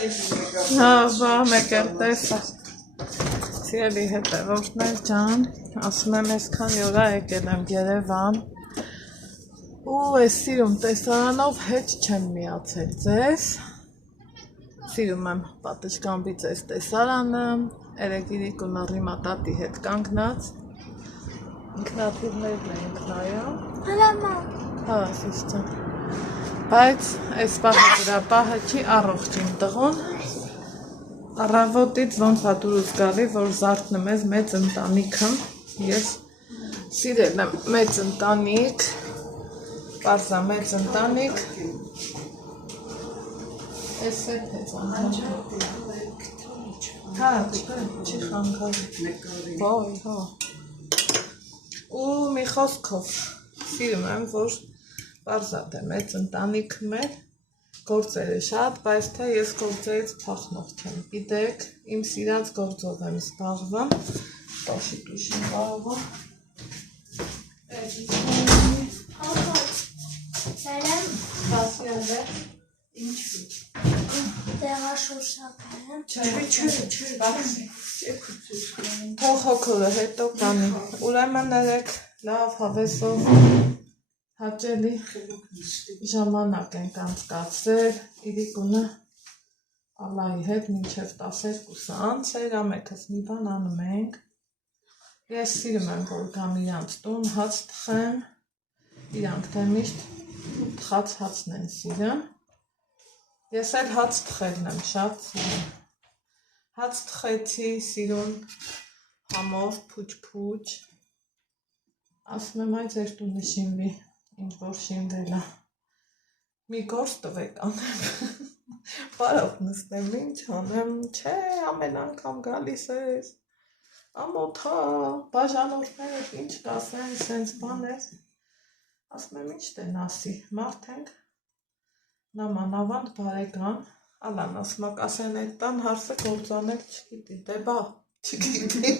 Հա, մեկ էլ տեսա։ Սիրելի հետևորդներ ջան, ասում եմ այսքան օրա եկել եմ Երևան ու այս սիրում տեսարանով հետ չեմ միացել ձեզ։ Սիրում եմ պատշգամբից այս տեսարանը, երեգիրիկ ու նռիմա տատի հետ կանգնած։ Ինքնաթիռներն ենք նայում։ Հա, սիշ ջան։ Բայց այս պահը գրապահը չի առողջ իմ տղուն։ Առավոտից ոնց ա դուրս գալի, որ զարթնում ես մեծ ընտանիքը, ես սիրել եմ մեծ ընտանիք, պարզա մեծ ընտանիք, ես հետ հեծ հա, չի խանգարի, բոյ, հա, ու մի խոսքով սիրում եմ, որ պարզա թե մեծ ընտանիքը մեր, գործերը շատ, բայց թե ես գործերից փախնող չեմ, գիտեք, իմ սիրած գործով եմ զբաղվում, տոշի կարող թող հոգորը հետո կանի, ուրեմն ներեք լավ հավեսով հաճելի ժամանակ ենք անցկացրել, իրիկունը Ալլայի հետ մինչև 12-ը անց էր, ամենքս մի բան անում ենք, ես սիրում եմ, որ գամ իրանց տուն, հաց թխեմ, իրանք թե միշտ թխած հացն են սիրում, ես էլ հաց թխելն եմ շատ սիրում, հաց թխեցի սիրուն համով փուչ, ասում եմ այ ձեր տունը շինվի, ինչ որ շինվել է, մի գործ տվեք անեմ, բարով նստեմ, ինչ անեմ, չէ, ամեն անգամ գալիս ես, ամոթա, բաժանորդները ինչ կասեն, սենց բան ես, ասում եմ ինչ տեն ասի, մարդ ենք, նամանավանդ բարեկան, ալան ասում ակ ասեն այդ տան հարսը գործանել չգիտի, դե բա, չգիտի,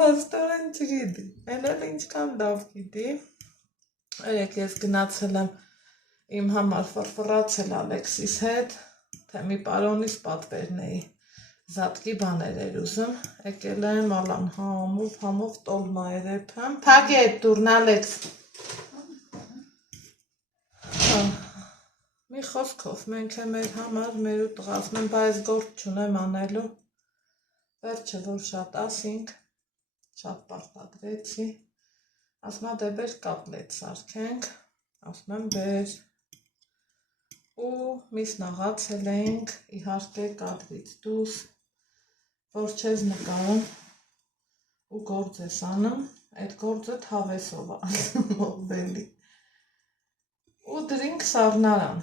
պաստորեն չգիտի, էլ ինչքան լավ գիտի, երեկ ես գնացել եմ իմ համար ֆրֆրացել Ալեքսիս հետ, թե մի պարոնիս պատվերն էի, զատկի բաներ էր ուզում, եկել եմ ալան համով տոլմա երեփեմ, փագ է դուրն Ալեքս, մի խոսքով, մենք է մեր համար, մեր ու տղա, ասում եմ, բայց գործ չունեմ անելու, վերջը որ շատ ասինք, շատ պարտադրեցի, ասում դե բեր կապլետ սարքենք, ասում եմ բեր, ու միսնաղացել էինք, իհարկե կադրից դուս, որ չես նկարում ու գործ ես անում, այդ գործը հավեսով ալմողբելի, ու դրինք սարնարան,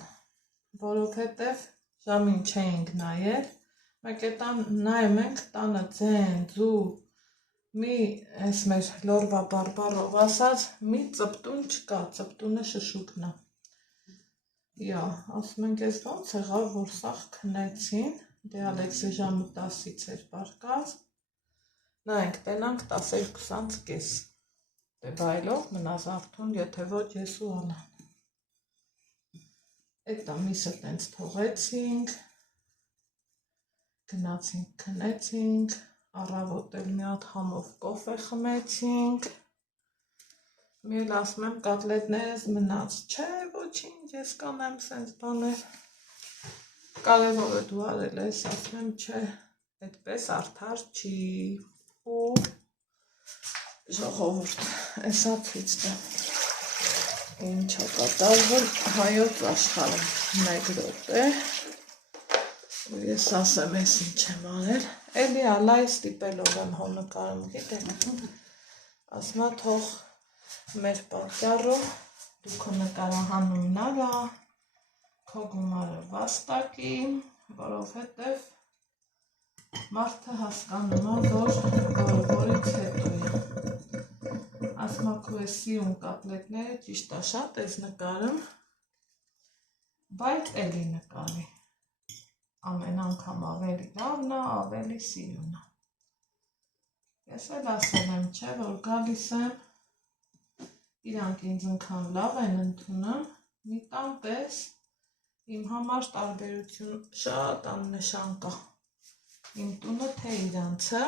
որովհետև ժամին չէինք նայել, մեկ է նայում ենք տանը ձեն, ձու, մի ես մեր լորվա բարբարով ասած, մի ծպտուն չկա, ծպտունը շշուկն է, ասում ենք ես ոնց եղավ, որ սաղ քնեցին, դե Ալեքսը ժամը 10-ից էր պարկած, նայենք տենանք 12:30, դե բայլով մնազ արդուն, եթե ոչ ես ու ալան, էտա միսը տենց թողեցինք, գնացինք քնեցինք, առավոտ էլ մի հատ համով կոֆե խմեցինք, մի էլ ասում եմ կատլետներս մնաց, չէ ոչինչ, ես կանեմ սենց բաներ, կարևորը դու արել ես, ասում եմ չէ, այդպես արդար չի, ու ժողովուրդ, էսա ցույց տամ, ինչ ա կատարվել հայոց աշխարհում, մեկ րոպե, ու ես ասեմ ես ինչ եմ արել, էլի ալայ ստիպելով եմ հո նկարում, գիտեք, ասմա թող մեր պատճառով դուք նկարահանումն արա, քո գումարը վաստակի, որովհետև մարդը հասկանում է, որ որից հետո է, ասմա քո ես սիրուն կապլետները ճիշտ է շատ ես նկարում, բայց էլի նկարի, ամեն անգամ ավելի լավն է, ավելի սիրուն է, ես էլ ասել եմ, չէ, որ գալիս եմ, իրանք ինձ ընքան լավ են ընդունում, մի տան պես Իմ համար տարբերություն շատ աննշան կա։ Իմ տունը թե իրանցը,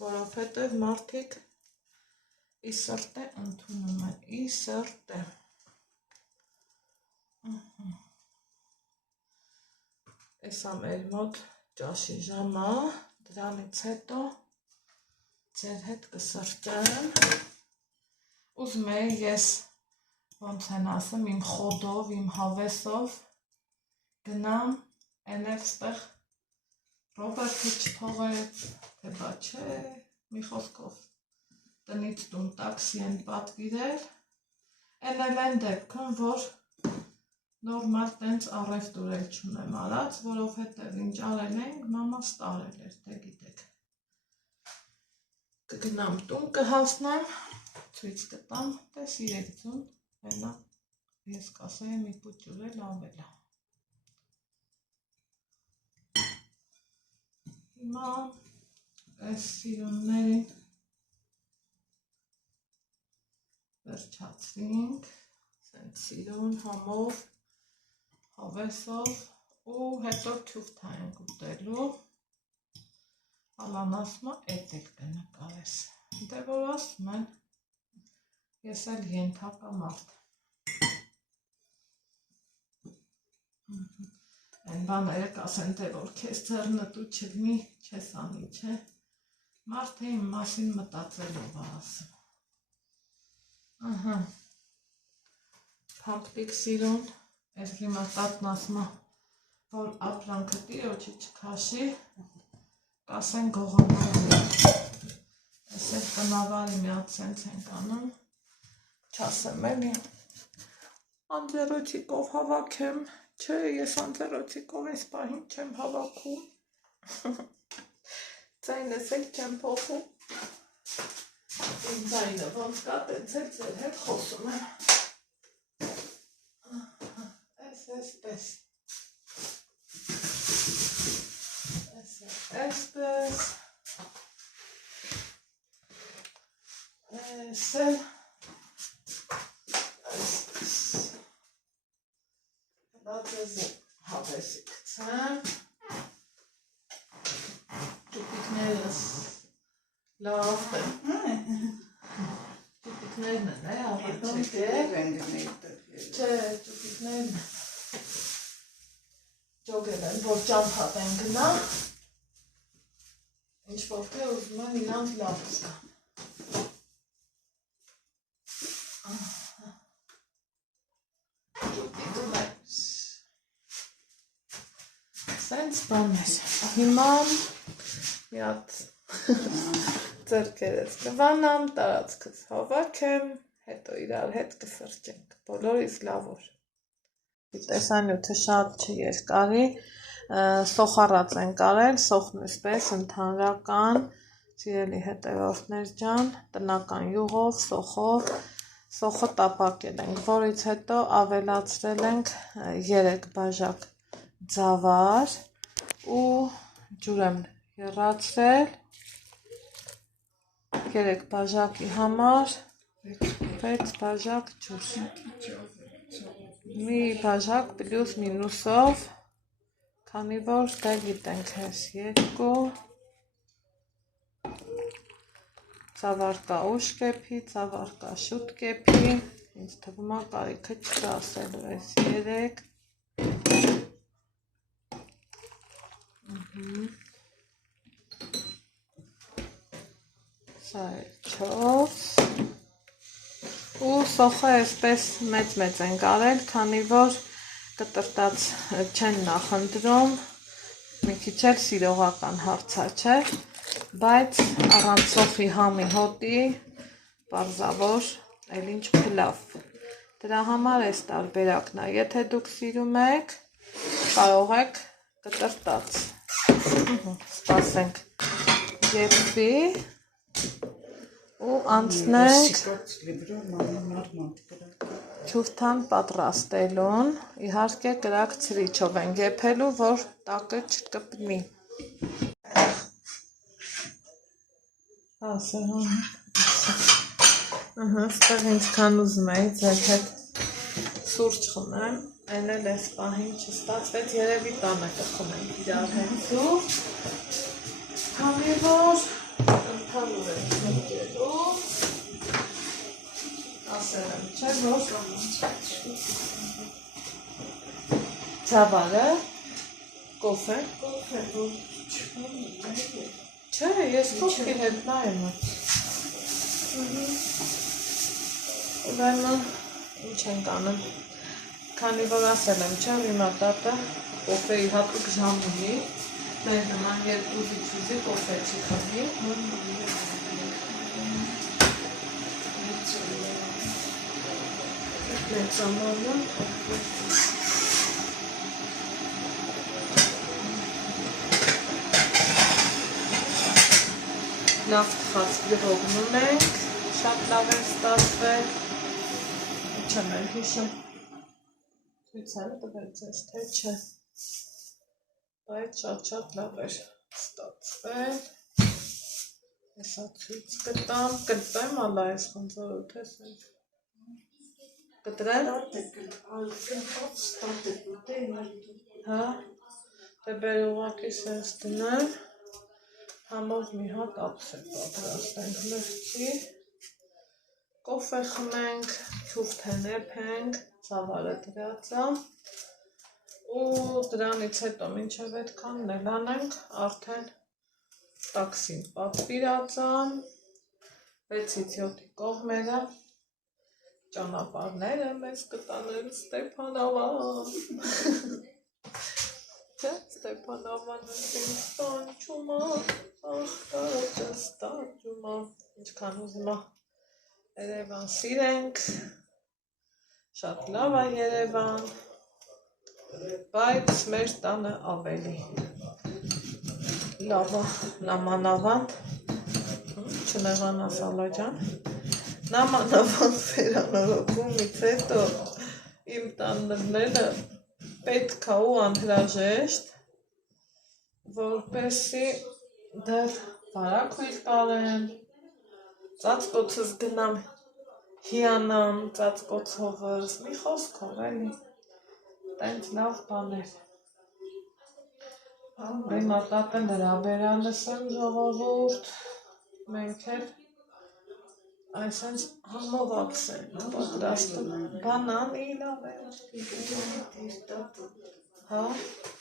որովհետև մարդիկ ի սրտե ընդունում են, ի սրտե։ Էսա մեր մոտ ճաշի ժամը, դրանից հետո ձեր հետ կսրճեմ, ուզում էի ես ոնց են ասում, իմ խոդով, իմ հավեսով գնամ, էնել ստեղ Ռոբերտը չթողեց, թե բա չէ, մի խոսքով տնից տուն տաքսի են պատվիրել, էնել են դեպքում, որ նորմալ տենց առևտուր էլ չունեմ արած, որովհետև ինչ արել ենք, մամաս տարել էր, թե գիտեք։ Կգնամ տուն կհասնեմ, ցույց կտամ, տես 3 ձուն, հենա ես կասեի մի պուտ ջուրել ավելա։ Հիմա այս սիրուններին վերջացրինք, սենց սիրուն համով, հավեսով ու հետո թուղթա ենք ուտելու, ալան ասում է էտ էլ կնկարես, դե որ ասում են, ես էլ ենթակա մարդ։ Են բաները կասեն, թե որ քեզ ձեռնտու չլինի, չես անի, չէ, մարդը իմ մասին մտածելով է ասում։ Փամփլիկ սիրուն, այս հիմա տատն ասում է, որ ապրանքը տիրոջի չքաշի, կասեն գողանալի։ Ես էլ տնավարի միատ սենց ենք անում, չասեմ էլի, անձեռոցիկով հավաքեմ, չէ, ես անձեռոցիկով այս պահին չեմ հավաքում, ձայնս էլ չեմ փոխում, իմ ձայնը ոնց կա, տենց էլ ձեր հետ խոսում եմ, այսպես, այսպես, այսել, այսպես, դա ձեզ հավեսի կցեմ, ճուպիկներս լավ են, ճուպիկներն են, առջեք, չէ, ճուպիկներն են, ճոգել են, որ ճամփատ են գնա, ինչ որտեղ ուզում են իրանց լավ զգա։ Սենց բաներ, հիմա միատ ձերքերս կվանամ, տարածքս հավաքեմ, հետո իրար հետ կսրճենք, բոլորիս լավոր։ Տեսանյութը շատ չերկարի, սոխառած են կարել, սոխն էսպես ընդհանրական, սիրելի հետևորդներ ջան, տնական յուղով, սոխով, սոխը տապակել ենք, որից հետո ավելացրել ենք 3 բաժակ ձավար ու ջուր եմ եռացրել 3 բաժակի համար 6 բաժակ ջուր, մի բաժակ պլյուս մինուսով, քանի որ դե գիտենք ես 2, ծավար կա ուշ կեփի, ծավար կա շուտ կեփի, ինձ թվում է կարիքը չկա ասելու այս 3, սա է 4, ու սոխը այսպես մեծ են կարել, քանի որ կտրտած չեն նախընտրում, մի քիչ էլ սիրողական հարցա չէ, բայց առանց սոխի համի հոտի, պարզավոր, էլ ինչ փլավ, դրա համար այս տարբերակն է, եթե դուք սիրում եք, կարող եք կտրտած, սպասենք եփվի, ու անցնենք թուղթան պատրաստելուն, իհարկե կրակ ցրիչով են եփելու, որ տակը չկպնի։ Ստեղ ինչքան ուզում էի ձեր հետ սուրճ խմեմ, Այն էլ էս պահին չստացվեց, երևի տանը կխմենք իրար հենցու, քանի որ ընդհանուր է մտքերու, ասել եմ, չէ, որ ծավալը, կոֆե, չէ, ես կոֆկի հետ նայեմ Ուրեմն ինչ ենք անում, քանի որ ասել եմ, չէ, հիմա տատը կոֆեի հատուկ ժամ ունի, մեր նման երկու զիջուզի կոֆե չի խմի, մեծամանը, լավ թխած գրողնում ենք, շատ լավ է ստացվել, չեմ էլ հիշում, ցույցերը տվեց ես, թե չէ, բայց շատ լավ էր ստացվել, հեսա ցույց կտամ, կտեմ ալա ես խնձորոտ ես էր, կտրել, հա, դե բեր ուղակի սենց դնել, համով մի հատ ապսեր պատրաստենք լրճի, կոֆե խմենք, չուֆթեն էփենք, ծավալը դրածա, ու դրանից հետո մինչև այդքանն էլ անենք, արդեն տաքսին պատվիրածան, 6-ից 7-ի կողմերը, ճանապարհները մեզ կտանեն Ստեփանավան, Ստեփանավանը ինստան ճումա, ախտարը ստաճումա, ինչքան ուզում է Երևան սիրենք, շատ լավ է Երևան, բայց մեր տանը ավելի լավ է նամանավանդ, չնեղանա Սալաջան, նամանավանդ վերանորոգումից հետո իմ տան լնելը պետք է ու անհրաժեշտ, որպեսզի դեռ բարակույր կարեմ, ծածկոցս գնամ, հիանամ ծածկոցովս, մի խոսքով էլի, տենց լավ բաներ, հիմա տատը նրա բերանս եմ ժողովուրդ, մենք էլ այսենց համով ապսեն պատրաստում, բանան իլավ է, հա,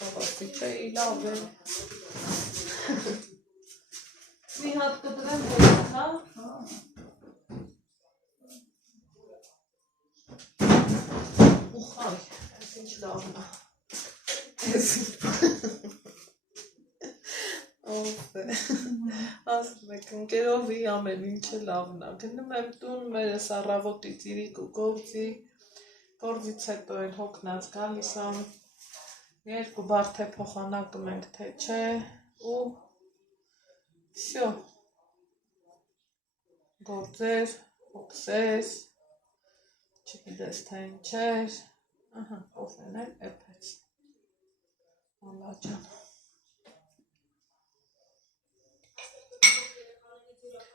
բաղաստիպը իլավ է, մի հատ կտրեմ հորդ, հա, ուխայ, ես ինչ լավն է, ես ինչ ասում եք ընկերովի ամեն ինչը լավն է, գնում եմ տուն մերս առավոտից իրիկ ու գործից հետո էլ հոգնած գալիս եմ, երկու բար թե փոխանակում ենք թե չէ ու վсё, գործեր, հոգսեր, չգիտես թե ինչ էր, ահա կոֆեն էլ էփեց, ալաջան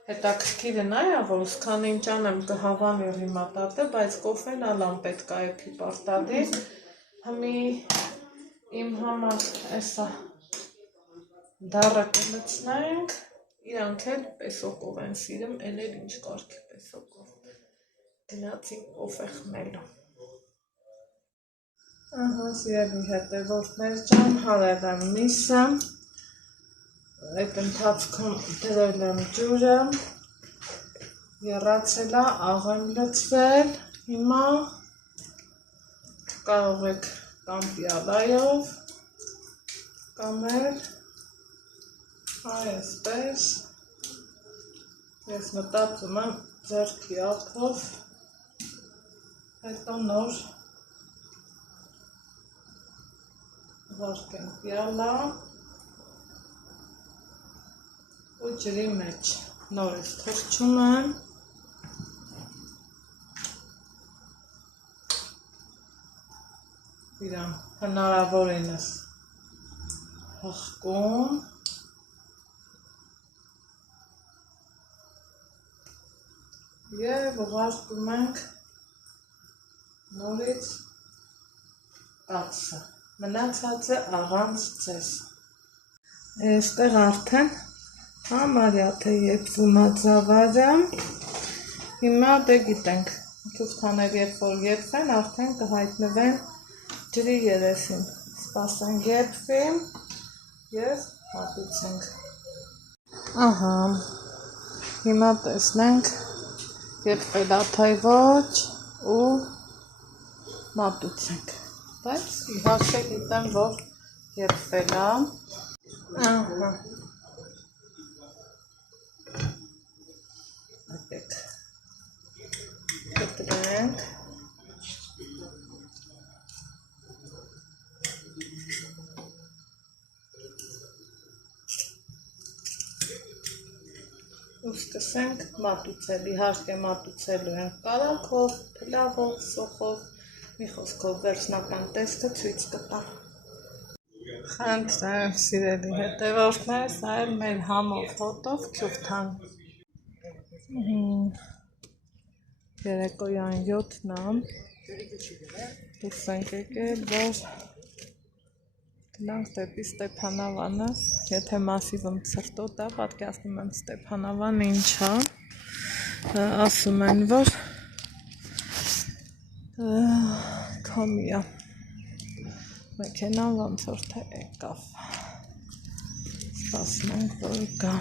հետաքրքիրը նա է, որ սքան ինչ անեմ կհավանի հիմա տատը, բայց կոֆեն ալան պետք է էփի պարտադիր, հմի իմ համար էսա դառը կլցնենք, իրանք էլ պեսոկով են սիրում, են էլ ինչ կարգի պեսոկով, գնացին կոֆե խմելու, ահա սիրելի հետևորդներ ջան, հարել եմ միսը, այդ ընթացքում դրել եմ ջուրը, եռացել է, աղեմ լցրել, հիմա կարող եք կամ պիալայով, կամ էլ այսպես, ես մտածում եմ ձեռքի ափով, հետո նոր վարկեմ պիալա, ու ջրի մեջ նորից թռչում եմ, իրան հնարավորինս հղկում, և ուղարկում ենք նորից կացը, մնացածը առանց ձեզ։ Այստեղ արդեն համարյա թե եփվում է ձավարը, հիմա դե գիտենք, թուղթաներ երբ որ եփվեն, արդեն կհայտնվեն ջրի երեսին, սպասենք եփվի և մատուցենք։ Ահա, հիմա տեսնենք եփվել է թե ոչ ու մատուցենք, բայց իհարկե գիտեմ, որ եփվել է։ Ահա, այդեք կտրենք, ու սկսենք մատուցել, իհարկե մատուցելու ենք կարագով, փլավով, սոխով, մի խոսքով վերջնական տեսքը ցույց կտա։ Խնդրեմ սիրելի հետևորդներ, սա էլ մեր համով հոտով քյուրթան։ Երեկոյան 7-ն է, դուրս ենք եկել, որ գնանք դեպի Ստեփանավանս, եթե մասիվում ցրտոտ է, պատկերացնում եմ Ստեփանավան ինչ է, ասում են, որ քամի է, մեքենան ոնց որ թե եկավ, սպասում ենք, որ գա։